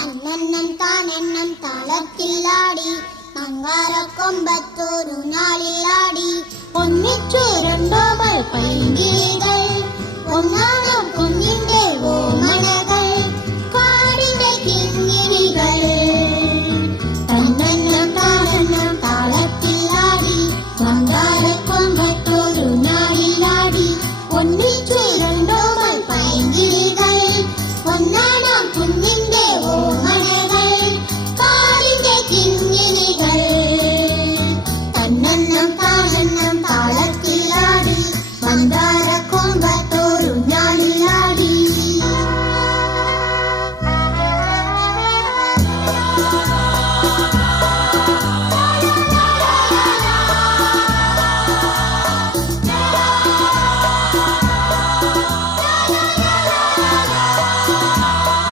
തന്നെന്നം താനെന്നം താളത്തിലാടി അങ്കാരക്കൊമ്പത്തൊരു നാളിലാടി ഒന്നിച്ചു രണ്ടോമൽ പൈങ്കിളികൾ ഒന്നാം കുഞ്ഞിന്റെ ഓമനകൾ കാടിന്റെ കിങ്ങിണികൾ തന്നെന്നം താനെന്നം താളത്തിലാടി അങ്കാരക്കൊമ്പത്തൊരു നാളിലാടി ഒന്നിച്ചു രണ്ടോമൽ പൈങ്കിളികൾ ഒന്നാം കുഞ്ഞിന്റെ ഓമനകൾ